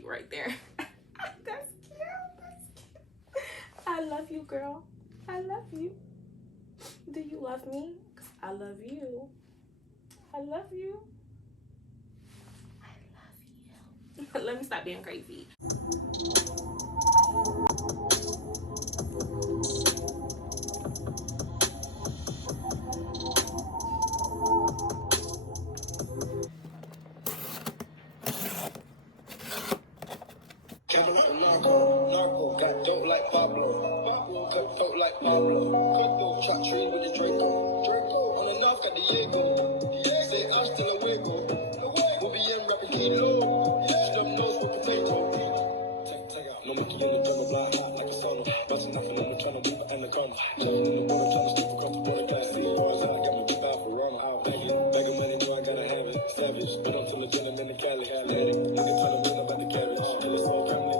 cute right there. That's cute. That's cute. I love you, girl. I love you. Do you love me? 'Cause I love you. I love you. I love you. Let me stop being crazy. Narco, got dope like Pablo, cut dope like Pablo, cut chop tree with the Draco, on the north got Diego, say hasta luego, we'll be in rapping kilo, snub nose with potato, take out, no monkey in the jungle, blind hot like a sauna, bouncing nothing on the tunnel, weaver in the corner, jumping in the water, trying to slip across the border, class C, bars out, got my big out for Rama, out begging money, know I gotta have it, savage, but I'm still a gentleman in Cali, static, nigga trying to win about the cabbage, kill us all, family,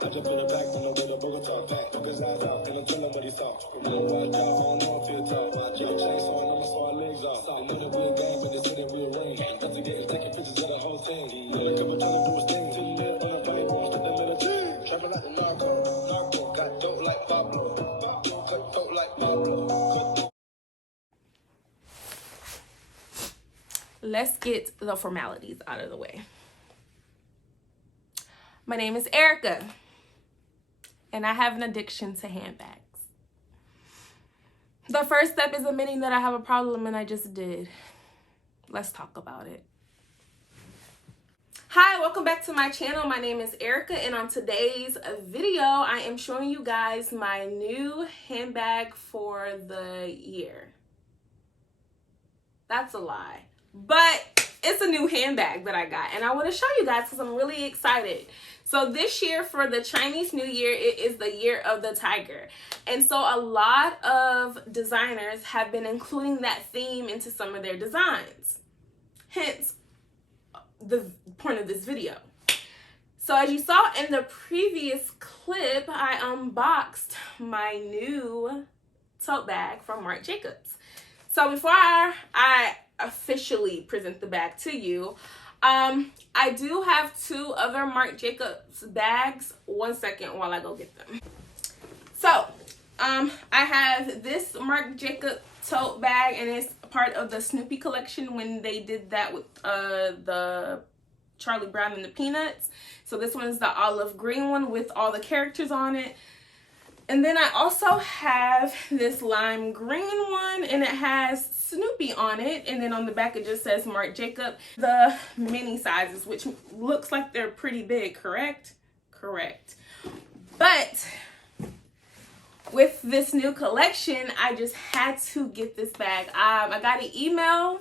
I just put it back on the way to Bogota, back, took his eyes out, and I tell him what he saw. Remember watch out, on to the top. Your chainsaw, and I'ma saw our legs off. They know that we a gang, but they say that we a ring. Got to get taking pictures of the whole thing. Know the couple trying to do a sting. Till the lip on the Bible, step that little thing. Trapping like the narco, got dope like Pablo, cut dope like Pablo. Let's get the formalities out of the way. My name is Erica, and I have an addiction to handbags. The first step is admitting that I have a problem, and I just did. Let's talk about it. Hi, welcome back to my channel. My name is Erica, and on today's video, I am showing you guys my new handbag for the year. That's a lie, but it's a new handbag that I got, and I want to show you guys because I'm really excited. So this year, for the Chinese New Year, it is the year of the tiger. And so a lot of designers have been including that theme into some of their designs. Hence, the point of this video. So as you saw in the previous clip, I unboxed my new tote bag from Marc Jacobs. So before I officially present the bag to you, I do have two other Marc Jacobs bags. One second while I go get them. So, I have this Marc Jacobs tote bag, and it's part of the Snoopy collection when they did that with the Charlie Brown and the Peanuts. So this one is the olive green one with all the characters on it. And then I also have this lime green one, and it has Snoopy on it, and then on the back it just says Marc Jacobs. The mini sizes, which looks like they're pretty big, correct? Correct. But with this new collection, I just had to get this bag. I got an email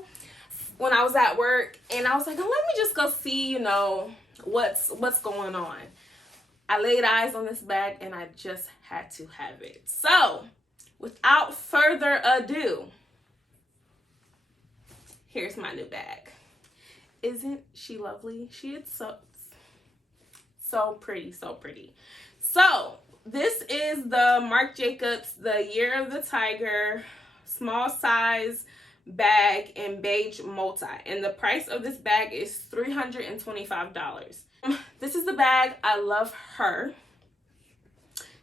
when I was at work, and I was like, let me just go see, you know, what's going on. I laid eyes on this bag, and I just had to have it. So, without further ado, here's my new bag. Isn't she lovely? She is so pretty, so pretty. So, this is the Marc Jacobs, the Year of the Tiger, small size bag in beige multi. And the price of this bag is $325. This is the bag. I love her.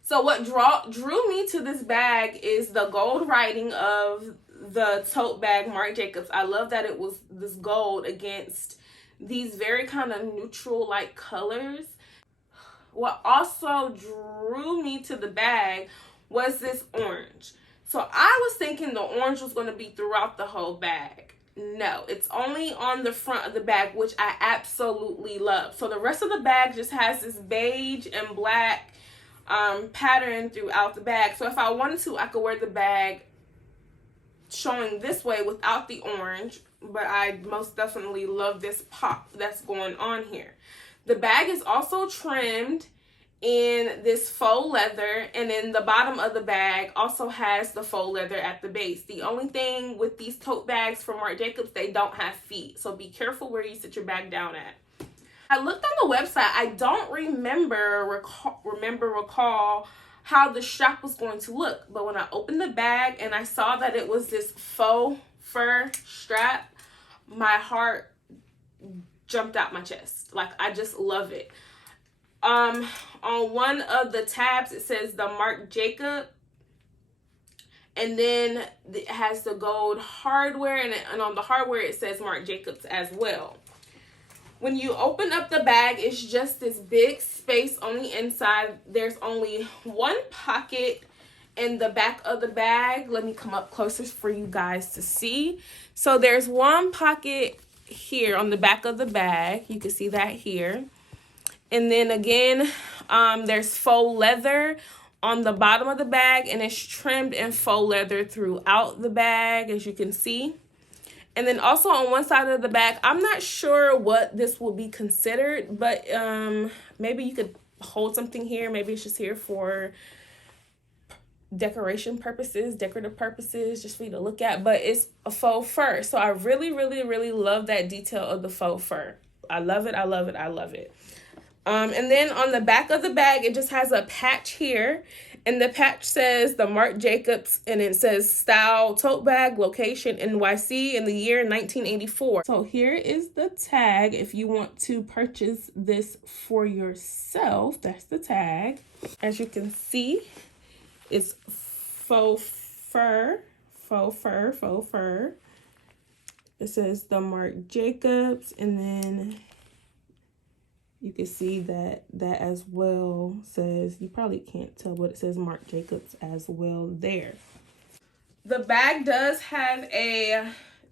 So what drew me to this bag is the gold writing of the tote bag Marc Jacobs. I love that it was this gold against these very kind of neutral like colors. What also drew me to the bag was this orange. So I was thinking the orange was going to be throughout the whole bag. No, it's only on the front of the bag, which I absolutely love. So the rest of the bag just has this beige and black pattern throughout the bag. So if I wanted to, I could wear the bag showing this way without the orange, but I most definitely love this pop that's going on here. The bag is also trimmed in this faux leather, and then the bottom of the bag also has the faux leather at the base. The only thing with these tote bags from Marc Jacobs, they don't have feet, so be careful where you sit your bag down at. I looked on the website. I don't recall how the strap was going to look, but when I opened the bag and I saw that it was this faux fur strap, my heart jumped out my chest. Like, I just love it. On one of the tabs, it says the Marc Jacob. And then it has the gold hardware. And on the hardware, it says Marc Jacobs as well. When you open up the bag, it's just this big space on the inside. There's only one pocket in the back of the bag. Let me come up closer for you guys to see. So there's one pocket here on the back of the bag. You can see that here. And then again, there's faux leather on the bottom of the bag, and it's trimmed in faux leather throughout the bag, as you can see. And then also on one side of the bag, I'm not sure what this will be considered, but maybe you could hold something here. Maybe it's just here for decoration purposes, decorative purposes, just for you to look at. But it's a faux fur. So I really, really, really love that detail of the faux fur. I love it. I love it. I love it. And then on the back of the bag, it just has a patch here. And the patch says the Marc Jacobs, and it says style, tote bag, location, NYC, in the year 1984. So here is the tag if you want to purchase this for yourself. That's the tag. As you can see, it's faux fur, faux fur, faux fur. It says the Marc Jacobs, and then you can see that as well says, you probably can't tell, but it says Marc Jacobs as well there. The bag does have a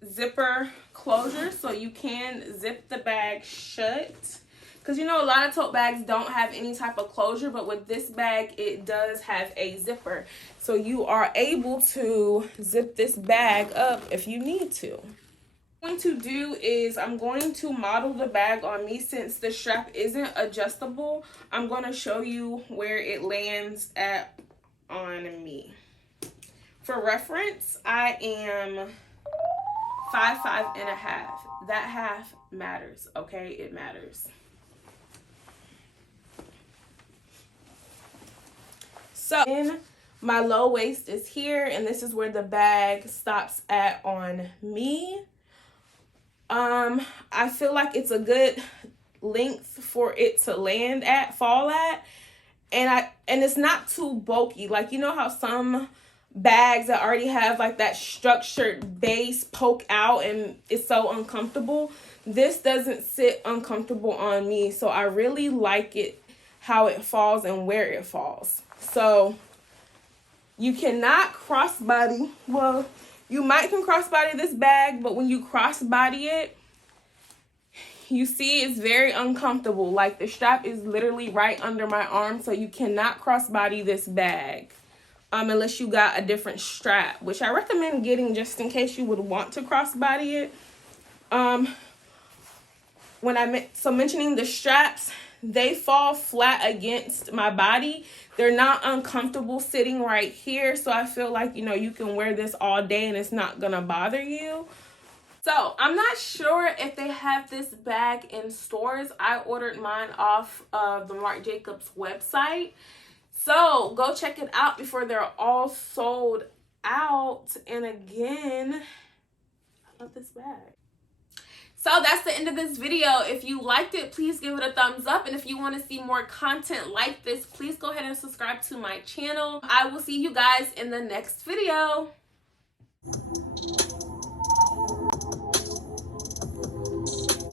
zipper closure, so you can zip the bag shut. Because you know, a lot of tote bags don't have any type of closure, but with this bag, it does have a zipper. So you are able to zip this bag up if you need to. What I'm going to do is I'm going to model the bag on me. Since the strap isn't adjustable, I'm going to show you where it lands at on me. For reference, I am 5'5" and a half. That half matters, okay? It matters. So my low waist is here, and this is where the bag stops at on me. I feel like it's a good length for it to land at, fall at, and it's not too bulky. Like, you know how some bags that already have like that structured base poke out and it's so uncomfortable. This doesn't sit uncomfortable on me, so I really like it how it falls and where it falls. So you cannot crossbody. Well, you might can crossbody this bag, but when you crossbody it, you see it's very uncomfortable. Like, the strap is literally right under my arm, so you cannot crossbody this bag unless you got a different strap, which I recommend getting just in case you would want to crossbody it. Mentioning the straps, they fall flat against my body. They're not uncomfortable sitting right here. So I feel like, you know, you can wear this all day and it's not gonna bother you. So I'm not sure if they have this bag in stores. I ordered mine off of the Marc Jacobs website. So go check it out before they're all sold out. And again, I love this bag. So that's the end of this video. If you liked it, please give it a thumbs up. And if you want to see more content like this, please go ahead and subscribe to my channel. I will see you guys in the next video.